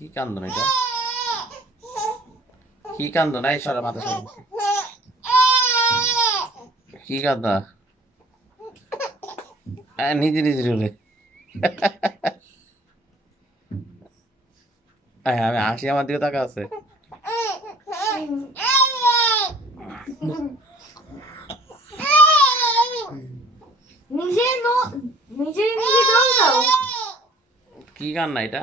কি কান্দন এটা? কি কান্দন? এই সরে মাথা সরে। কি কান্দা? নিজে নিজে রুলে। আমি হাসি, আমার দিকে তাকা আছে। কি কান্না এটা?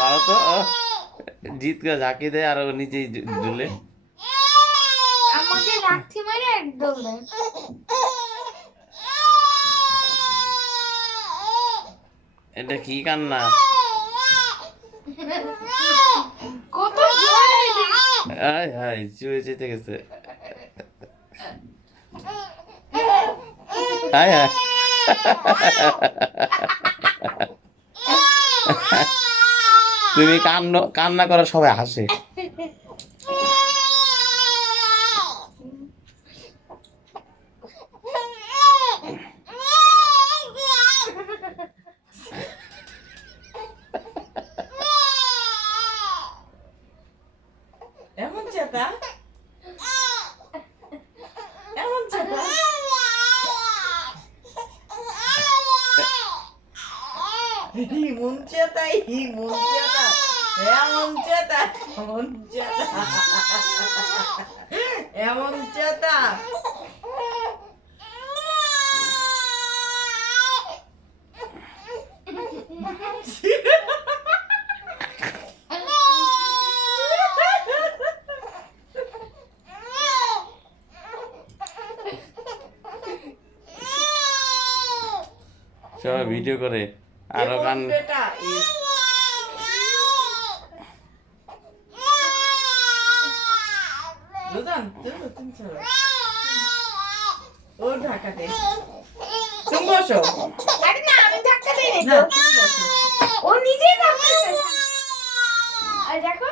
ভালো তো, জিত করে ঝাঁকি দেয় আর ও নিজেই ঝুলে। আমাকে লাঠি মারে একদম দেয়। এটা কি কান্না? কত জোরে আয় হায়, চুয়ে যেতে গেছে। আয় হায়। তুমি কান্না করা সবাই হাসে। এমন চেতা, এমন চেতা, হিমন চেতা, হিমন চেতা, এমন চেতা, এমন চেতা, এমন চেতা। সবাই ভিডিও করে আরো গান। বেটা রোজান, তুমি চলো, ও ঢাকা দে, তুমি বসো। আরে না, আমি ধাক্কা দেই না, না। তুমি বসো। ও নিজেই ধাক্কা দিয়েছে। আর দেখো,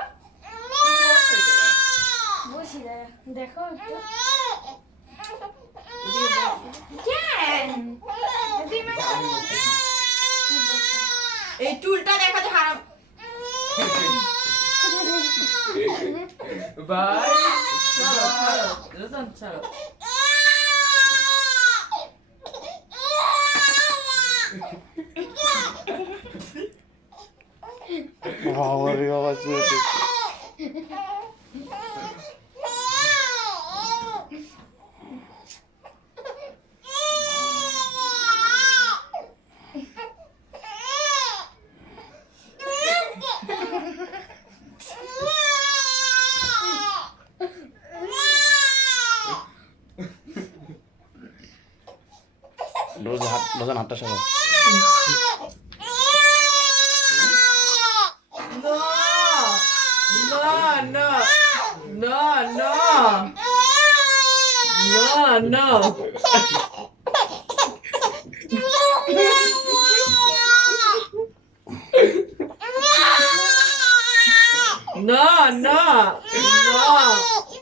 বসি দেখো একটু। কেন? এই চুলটা দেখা যে হারাম। ভাই চলো চলো রোজান চলো। বাবা রে বাবা, চুয়ে যেতে। রোজান হাতটা সরাও। No, no, no, no, no, no. No, no, no.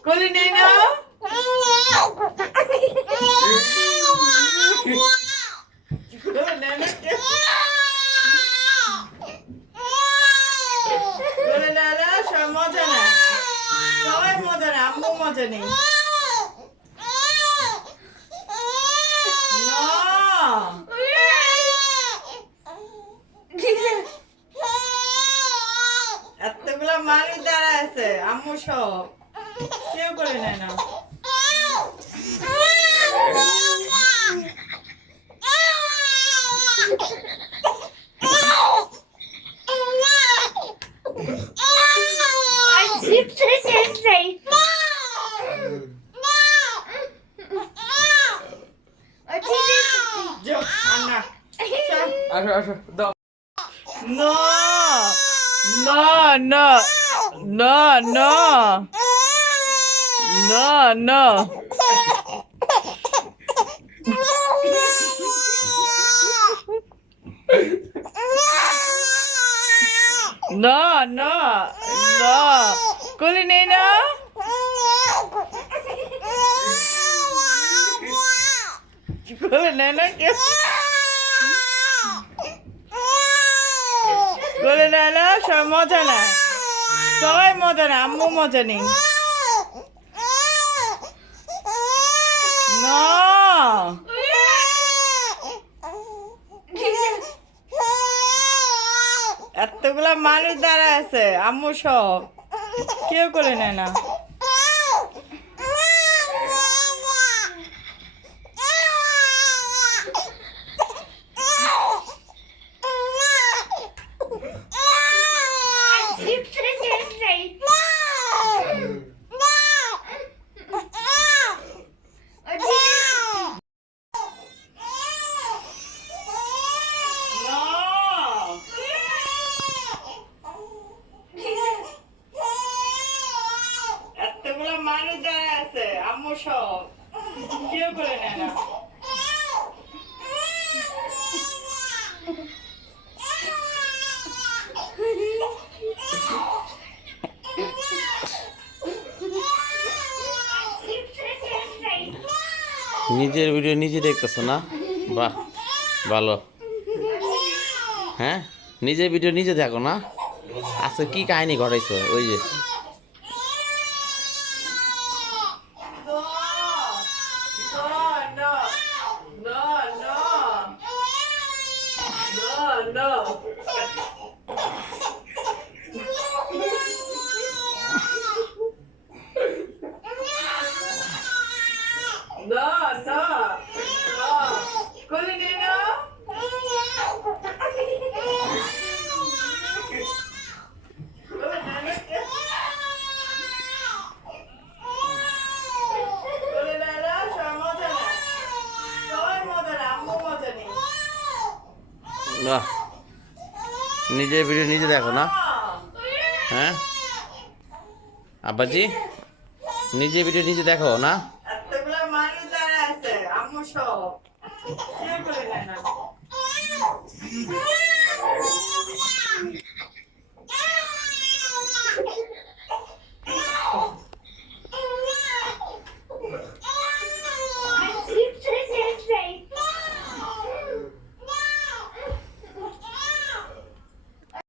Kuli নেই না? Kuli নেই না? Kuli নেই না? সবাই মজা নেয়। সবাই মজা নেয়, আম্মু মজা নেই। No. এতগুলো মানুষ দাঁড়ায় আছে, আম্মু সব কেউ করে নেয় না। যাও, আন্না। চল। আসো আসো দাও। No, no, no, no, no, no, no. না না না কোলে নেই না কোলে নেই না কেউ কোলে নেয় না সবাই মজা নেয় সবাই মজা নেয় আম্মু মজা নেই না এতগুলা মানুষ দাঁড়ায় আছে আম্মু সব কেউ করে নেয় না এতগুলা মানুষ দাঁড়ায় আছে আম্মু সব কেউ করে নেয় না নিজের ভিডিও নিজে দেখতেছো না? বাহ, ভালো। হ্যাঁ, নিজের ভিডিও নিজে দেখো না? আজকে কি কাহিনী ঘটাইছো? ওই যে বাহ, নিজের ভিডিও নিজে দেখো না? হ্যাঁ আব্বাজি, নিজের ভিডিও নিজে দেখো না? এতগুলা মানুষ দাঁড়ায় আছে আম্মু সব কেউ করে নেয় না